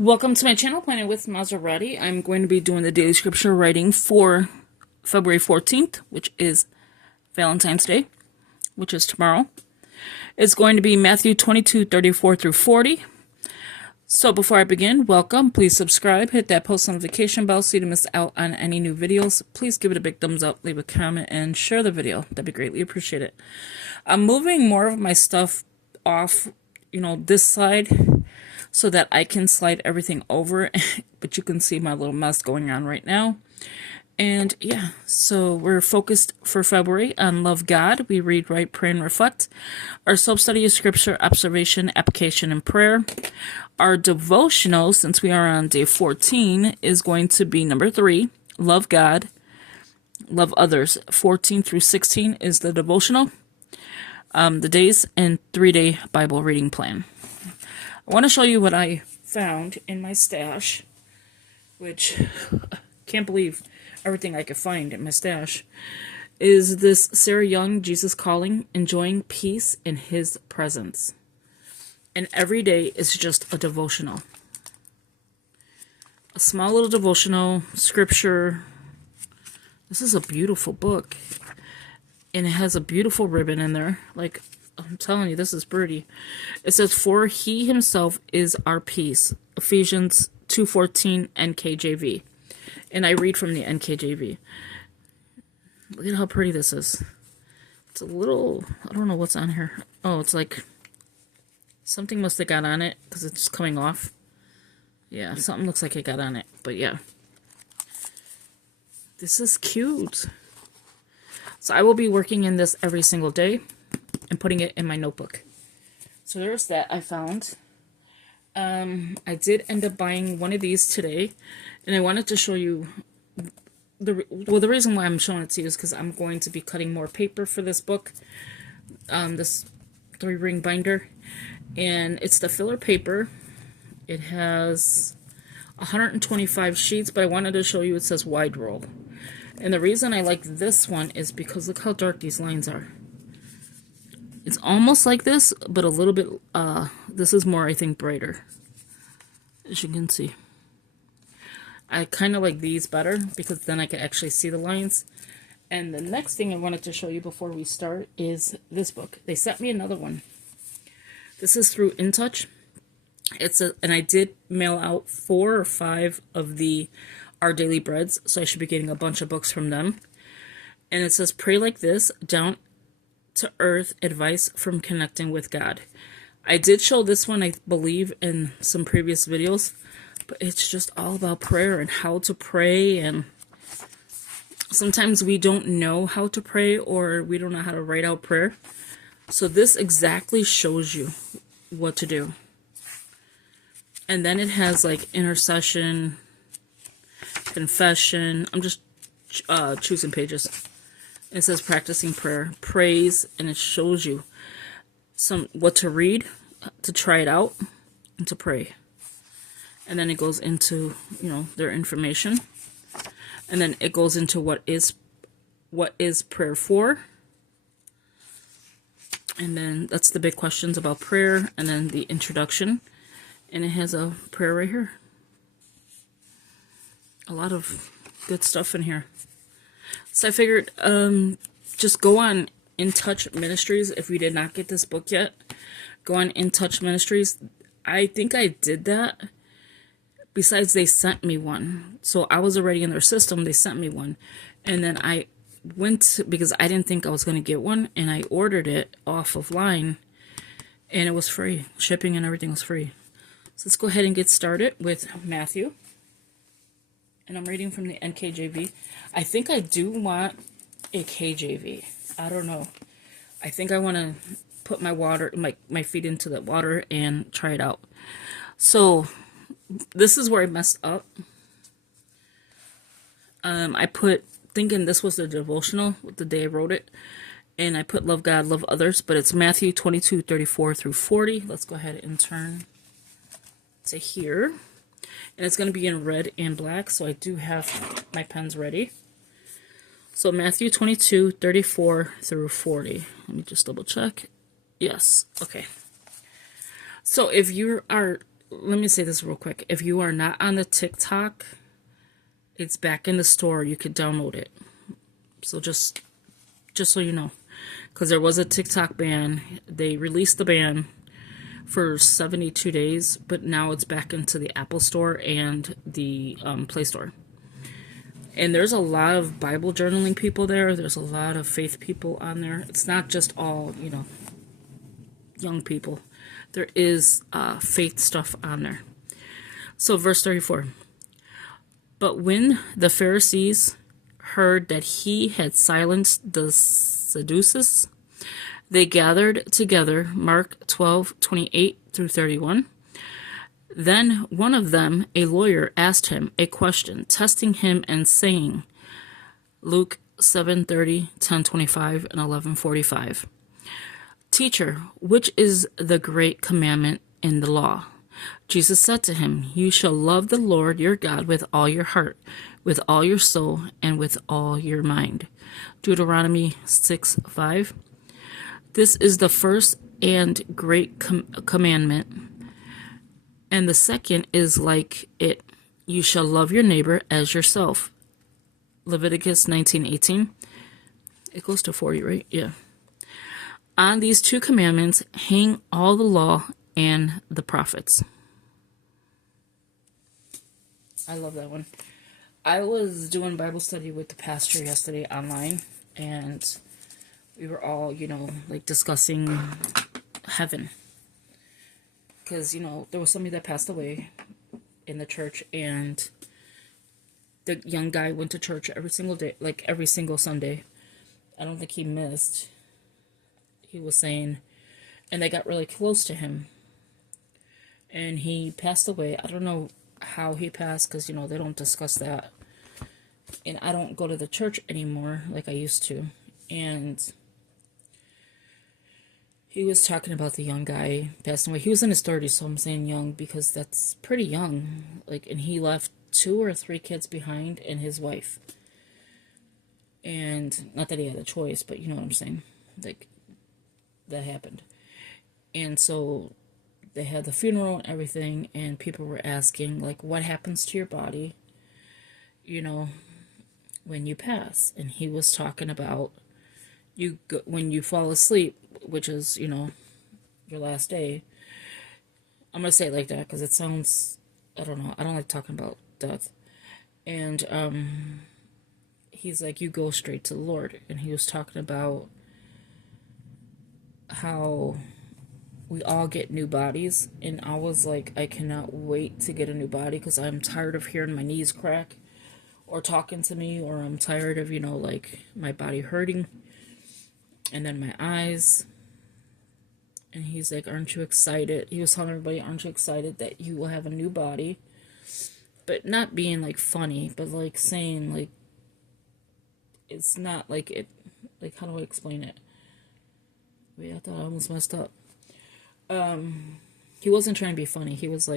Welcome to my channel, Planning with Maserati. I'm going to be doing the daily scripture writing for February 14th, which is Valentine's Day, which is tomorrow. It's going to be Matthew 22:34 through 40. So before I begin, welcome. Please subscribe, hit that post notification bell so you don't miss out on any new videos. Please give it a big thumbs up, leave a comment, and share the video. That'd be greatly appreciated. I'm moving more of my stuff off, this side, so that I can slide everything over, but you can see my little mess going on right now. And yeah, so we're focused for February on Love God. We read, write, pray, and reflect. Our self-study is scripture, observation, application, and prayer. Our devotional, since we are on day 14, is going to be number 3, Love God, Love Others. 14 through 16 is the devotional, the days, and 3-day Bible reading plan. I want to show you what I found in my stash, which can't believe everything I could find in my stash, is this Sarah Young, Jesus Calling, Enjoying Peace in His Presence. And every day is just a devotional. A small little devotional, scripture. This is a beautiful book. And it has a beautiful ribbon in there. Like, I'm telling you, this is pretty. It says, "For He Himself is our peace." Ephesians 2:14 NKJV. And I read from the NKJV. Look at how pretty this is. It's a little, I don't know what's on here. Oh, it's like, something must have got on it because it's coming off. Yeah, something looks like it got on it. But yeah. This is cute. So I will be working in this every single day and putting it in my notebook. So there's that I found. I did end up buying one of these today, and I wanted to show you the reason why I'm showing it to you is because I'm going to be cutting more paper for this book, this 3-ring binder, and it's the filler paper. It has 125 sheets, but I wanted to show you it says wide roll. And the reason I like this one is because look how dark these lines are. It's almost like this, but a little bit, this is more, I think, brighter. As you can see. I kind of like these better, because then I can actually see the lines. And the next thing I wanted to show you before we start is this book. They sent me another one. This is through InTouch. And I did mail out 4 or 5 of the Our Daily Breads, so I should be getting a bunch of books from them. And it says, "Pray like this, down to earth advice from connecting with God." I did show this one, I believe, in some previous videos, but it's just all about prayer and how to pray, and sometimes we don't know how to pray or we don't know how to write out prayer. So this exactly shows you what to do. And then it has like intercession, confession. I'm just choosing pages. It says practicing prayer, praise, and it shows you what to read, to try it out, and to pray. And then it goes into, their information. And then it goes into what is prayer for. And then that's the big questions about prayer, and then the introduction. And it has a prayer right here. A lot of good stuff in here. So I figured just go on InTouch Ministries. If we did not get this book yet, go on InTouch Ministries. I think I did that. Besides, they sent me one. So I was already in their system. They sent me one. And then I went, because I didn't think I was going to get one, and I ordered it off of line. And it was free. Shipping and everything was free. So let's go ahead and get started with Matthew. And I'm reading from the NKJV. I think I do want a KJV. I don't know. I think I want to put my feet into the water and try it out. So this is where I messed up. Thinking this was the devotional the day I wrote it, and I put Love God, Love Others, but it's Matthew 22:34 through 40. Let's go ahead and turn to here. And it's going to be in red and black, so I do have my pens ready. So Matthew 22:34 through 40. Let me just double check. Yes. Okay. So if you are let me say this real quick. If you are not on the TikTok, it's back in the store. You could download it. So just so you know, because there was a TikTok ban. They released the ban for 72 days, but now it's back into the Apple Store and the Play Store. And there's a lot of Bible journaling people there. There's a lot of faith people on there. It's not just all, young people. There is faith stuff on there. So verse 34. But when the Pharisees heard that he had silenced the Sadducees, they gathered together. Mark 12:28-31. Then one of them, a lawyer, asked him a question, testing him and saying, Luke 7:30, 10:25, and 11:45. Teacher, which is the great commandment in the law? Jesus said to him, You shall love the Lord your God with all your heart, with all your soul, and with all your mind. Deuteronomy 6:5. This is the first and great commandment, and the second is like it. You shall love your neighbor as yourself. Leviticus 19:18. It goes to 40, right? Yeah. On these two commandments hang all the law and the prophets. I love that one. I was doing Bible study with the pastor yesterday online, and we were all, discussing heaven. Because, there was somebody that passed away in the church, and the young guy went to church every single day, like every single Sunday. I don't think he missed. He was saying, and they got really close to him. And he passed away. I don't know how he passed, because, they don't discuss that. And I don't go to the church anymore like I used to. And he was talking about the young guy passing away. He was in his 30s, so I'm saying young because that's pretty young. And he left 2 or 3 kids behind and his wife. And not that he had a choice, but you know what I'm saying. That happened. And so they had the funeral and everything, and people were asking, what happens to your body, when you pass? And he was talking about when you fall asleep, which is, your last day. I'm going to say it like that because it sounds, I don't know, I don't like talking about death. And he's like, you go straight to the Lord. And he was talking about how we all get new bodies, and I was like, I cannot wait to get a new body because I'm tired of hearing my knees crack or talking to me, or I'm tired of, my body hurting, and then my eyes. And he's like, aren't you excited? He was telling everybody, aren't you excited that you will have a new body? But not being funny, but saying it's not it, how do I explain it? Wait, I thought I almost messed up. He wasn't trying to be funny. He was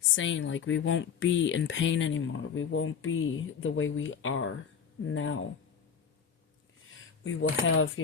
saying we won't be in pain anymore. We won't be the way we are now. We will have,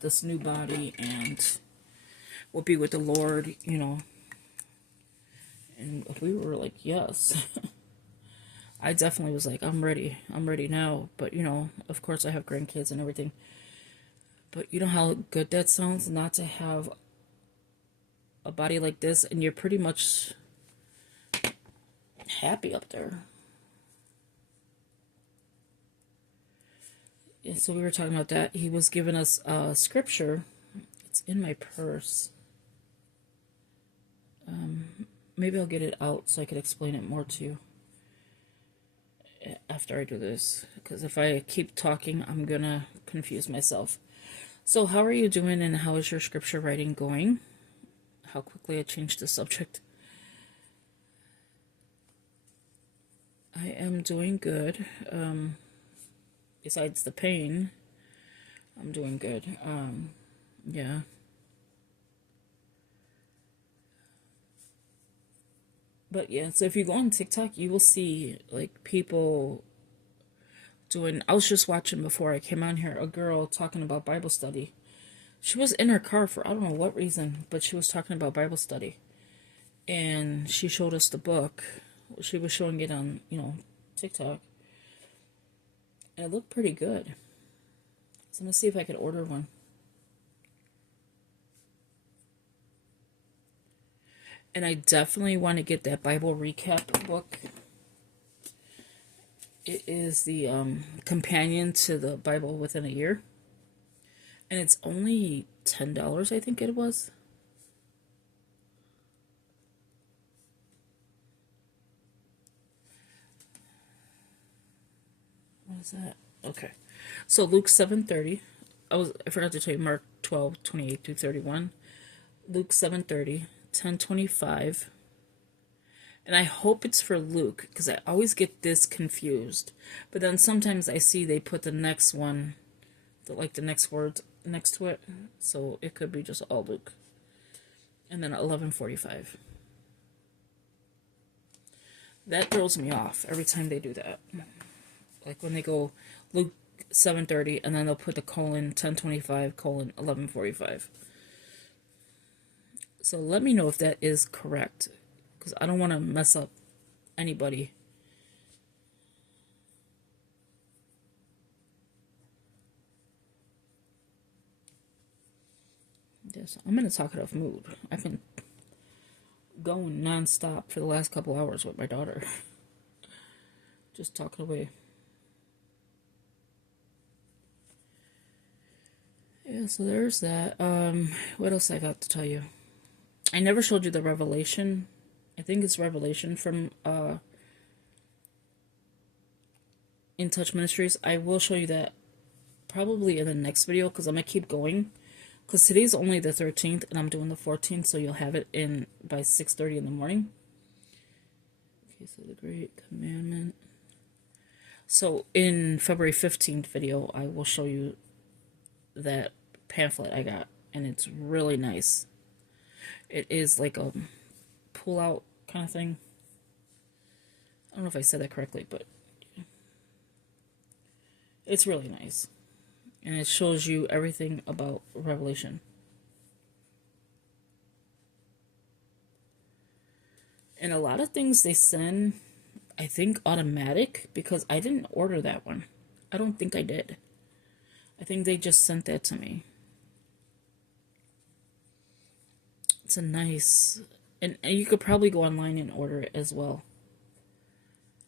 this new body, and we'll be with the Lord, And we were like, yes. I definitely was like, I'm ready. I'm ready now. But, of course I have grandkids and everything. But you know how good that sounds, not to have a body like this, and you're pretty much happy up there. And so we were talking about that. He was giving us scripture. It's in my purse. Maybe I'll get it out so I could explain it more to you after I do this. Because if I keep talking, I'm going to confuse myself. So how are you doing, and how is your scripture writing going? How quickly I changed the subject. I am doing good. Besides the pain, I'm doing good. Yeah. But yeah, so if you go on TikTok, you will see people doing. I was just watching before I came on here a girl talking about Bible study. She was in her car for I don't know what reason, but she was talking about Bible study. and she showed us the book. She was showing it on, TikTok. And it looked pretty good. So I'm going to see if I could order one. And I definitely want to get that Bible recap book. It is the companion to the Bible within a year. And it's only $10, I think it was. What is that? Okay. So Luke 7:30. I forgot to tell you Mark 12:28 through 31. Luke 7:30, 10:25. And I hope it's for Luke, because I always get this confused. But then sometimes I see they put the next one, the next word next to it. So it could be just all Luke. And then 11:45. That throws me off every time they do that. Like when they go Luke 7:30 and then they'll put the colon 10:25 colon 11:45. So let me know if that is correct, because I don't want to mess up anybody. Yes, I'm in a talkative mood. I've been going non-stop for the last couple hours with my daughter. Just talking away. Yeah, so there's that. What else I got to tell you? I never showed you the Revelation. I think it's Revelation from In Touch Ministries. I will show you that probably in the next video, because I'm going to keep going. Because today's only the 13th, and I'm doing the 14th, so you'll have it in by 6:30 in the morning. Okay, so the Great Commandment. So in February 15th video, I will show you that pamphlet I got, and it's really nice. It is like a pull-out kind of thing. I don't know if I said that correctly, but it's really nice. And it shows you everything about Revelation. And a lot of things they send, I think, automatic, because I didn't order that one. I don't think I did. I think they just sent that to me. It's a nice... And you could probably go online and order it as well.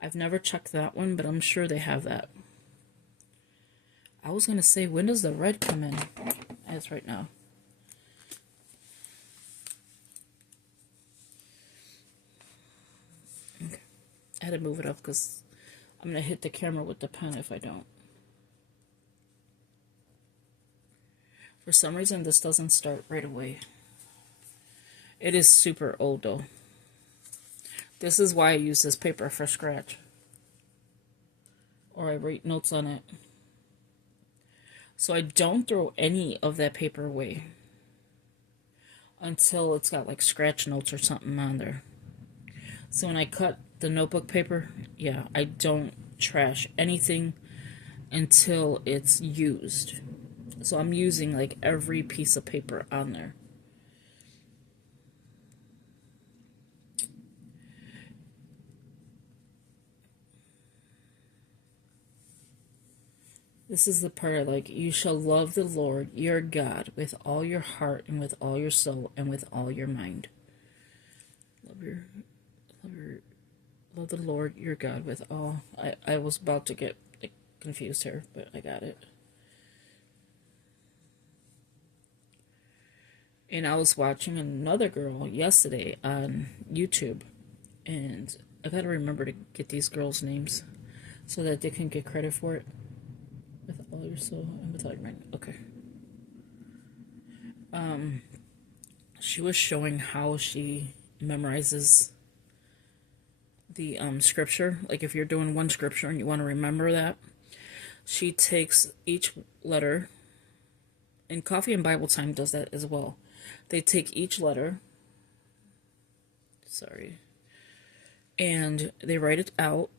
I've never checked that one, but I'm sure they have that. I was going to say, when does the red come in? As right now. Okay. I had to move it up because I'm going to hit the camera with the pen if I don't. For some reason, this doesn't start right away. It is super old, though. This is why I use this paper for scratch. Or I write notes on it. So I don't throw any of that paper away until it's got like scratch notes or something on there. So when I cut the notebook paper, yeah, I don't trash anything until it's used. So I'm using like every piece of paper on there. This is the part like, you shall love the Lord your God with all your heart and with all your soul and with all your mind. Love the Lord your God with all. I was about to get like, confused here, but I got it. And I was watching another girl yesterday on YouTube, and I gotta remember to get these girls' names so that they can get credit for it. With all your soul and with all your mind. Okay. She was showing how she memorizes the scripture. Like if you're doing one scripture and you want to remember that, she takes each letter, and Coffee and Bible Time does that as well. They take each letter, and they write it out,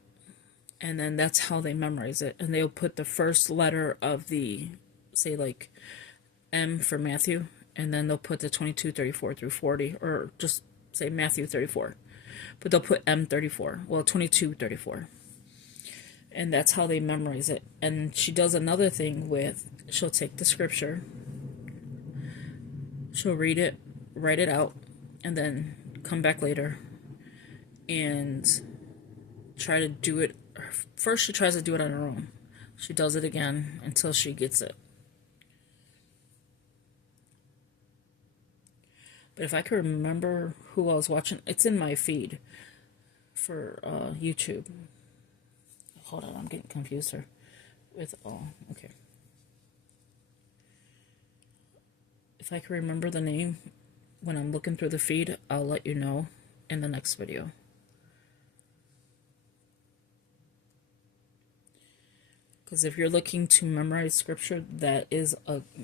and then that's how they memorize it. And they'll put the first letter of the, say like M for Matthew, and then they'll put the 22, 34 through 40, or just say Matthew 34, but they'll put M34, well, 22:34. And that's how they memorize it. And she does another thing with, she'll take the scripture, she'll read it, write it out, and then come back later and try to do it. First, she tries to do it on her own. She does it again until she gets it. But if I could remember who I was watching, it's in my feed for YouTube. Hold on, I'm getting confused here with okay. If I can remember the name when I'm looking through the feed, I'll let you know in the next video. Because if you're looking to memorize scripture, that is,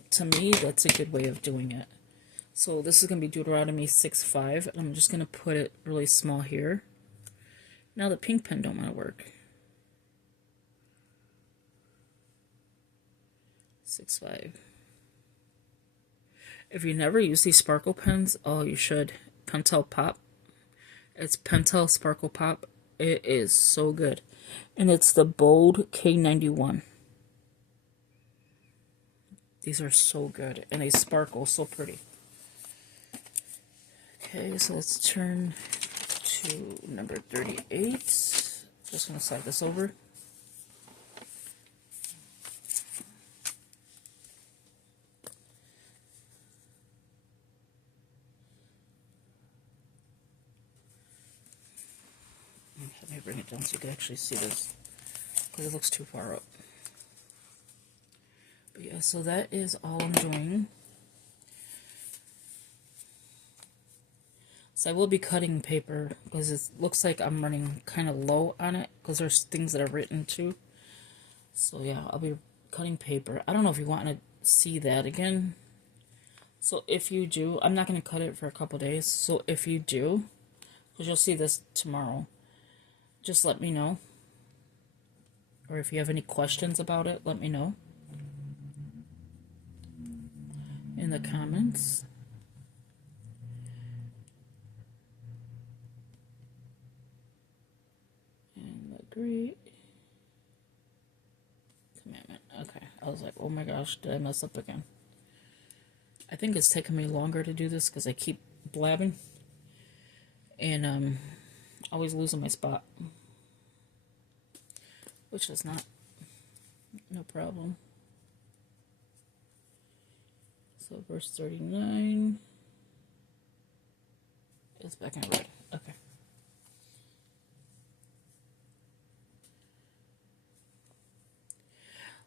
to me, that's a good way of doing it. So this is going to be Deuteronomy 6:5, and I'm just going to put it really small here. Now the pink pen don't want to work. 6:5. If you never use these sparkle pens, oh, you should. Pentel Pop. It's Pentel Sparkle Pop. It is so good. And it's the bold K91. These are so good. And they sparkle so pretty. Okay, so let's turn to number 38. Just going to slide this over. Let me bring it down so you can actually see this, because it looks too far up. But yeah, so that is all I'm doing. So I will be cutting paper, because it looks like I'm running kind of low on it, because there's things that are written too. So yeah, I'll be cutting paper. I don't know if you want to see that again. So if you do, I'm not going to cut it for a couple days. So if you do, because you'll see this tomorrow, just let me know. Or if you have any questions about it, let me know in the comments. And the great commandment. Okay, I was like, oh my gosh, did I mess up again? I think it's taking me longer to do this because I keep blabbing and always losing my spot, which is no problem. So verse 39 is back in red. Okay.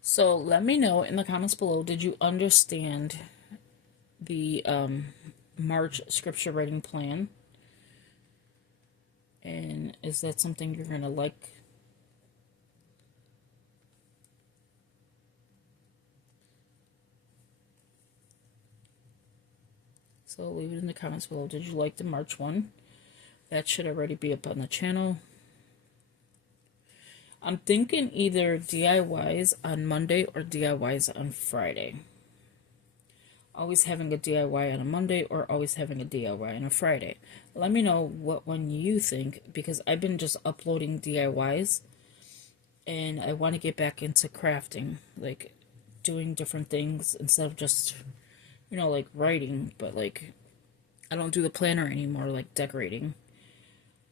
So let me know in the comments below, did you understand the March scripture writing plan? And is that something you're going to like? So leave it in the comments below. Did you like the March one? That should already be up on the channel. I'm thinking either DIYs on Monday or DIYs on Friday. Always having a DIY on a Monday or always having a DIY on a Friday. Let me know what one you think, because I've been just uploading DIYs and I want to get back into crafting, like doing different things instead of just, like writing, but like I don't do the planner anymore, like decorating.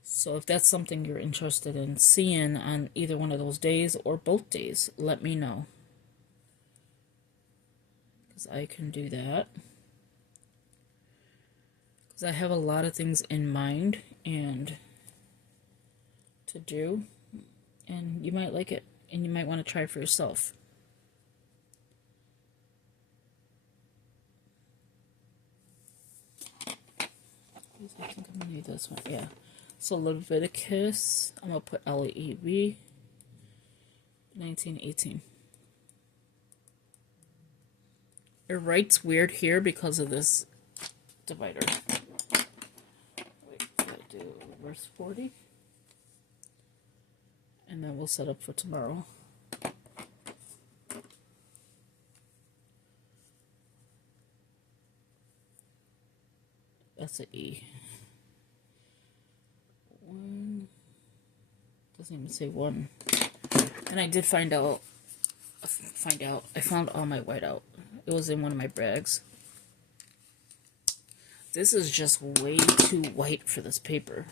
So if that's something you're interested in seeing on either one of those days or both days, let me know. Because I can do that. Because I have a lot of things in mind and to do. And you might like it. And you might want to try it for yourself. I think I'm going to need this one. Yeah. So Leviticus, I'm going to put LEV 19:18. It writes weird here because of this divider. Wait, did I do verse 40? And then we'll set up for tomorrow. That's an E. Doesn't even say one. And I did find out, I found all my whiteout. It was in one of my bags. This is just way too white for this paper.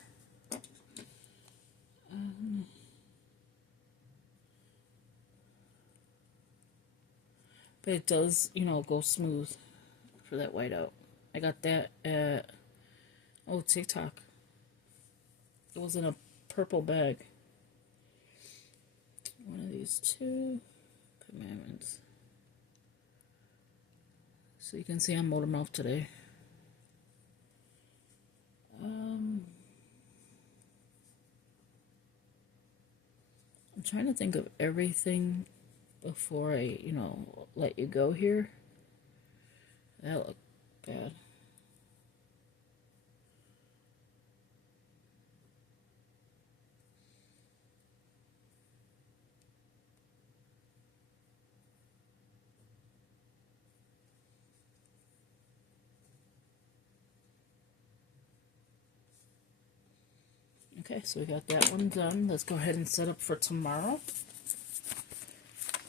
But it does, you know, go smooth for that whiteout. I got that at, TikTok. It was in a purple bag. One of these 2 commandments. So you can see I'm motor mouth today. I'm trying to think of everything before I, you know, let you go here. That looked bad. Okay, so we got that one done. Let's go ahead and set up for tomorrow.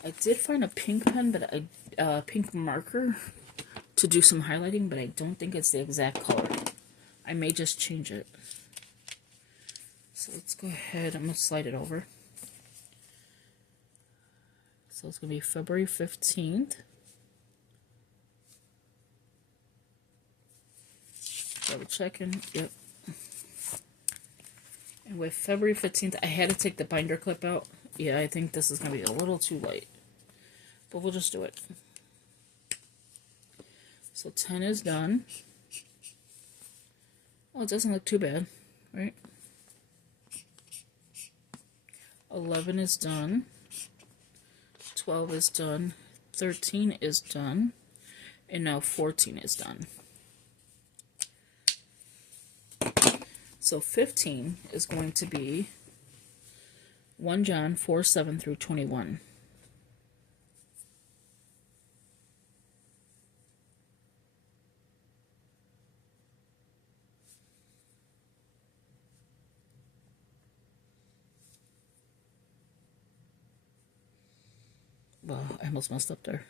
I did find a pink pen, but a pink marker to do some highlighting, but I don't think it's the exact color. I may just change it. So let's go ahead. I'm going to slide it over. So it's going to be February 15th. Double checking. Yep. And with February 15th, I had to take the binder clip out. Yeah, I think this is going to be a little too light. But we'll just do it. So 10 is done. Oh, it doesn't look too bad, right? 11 is done. 12 is done. 13 is done. And now 14 is done. So 15 is going to be 1 John 4:7 through 21. Well, I almost messed up there.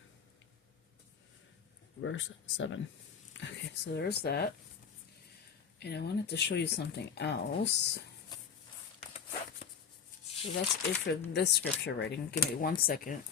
Verse 7. Okay, so there's that. And I wanted to show you something else. So that's it for this scripture reading. Give me 1 second.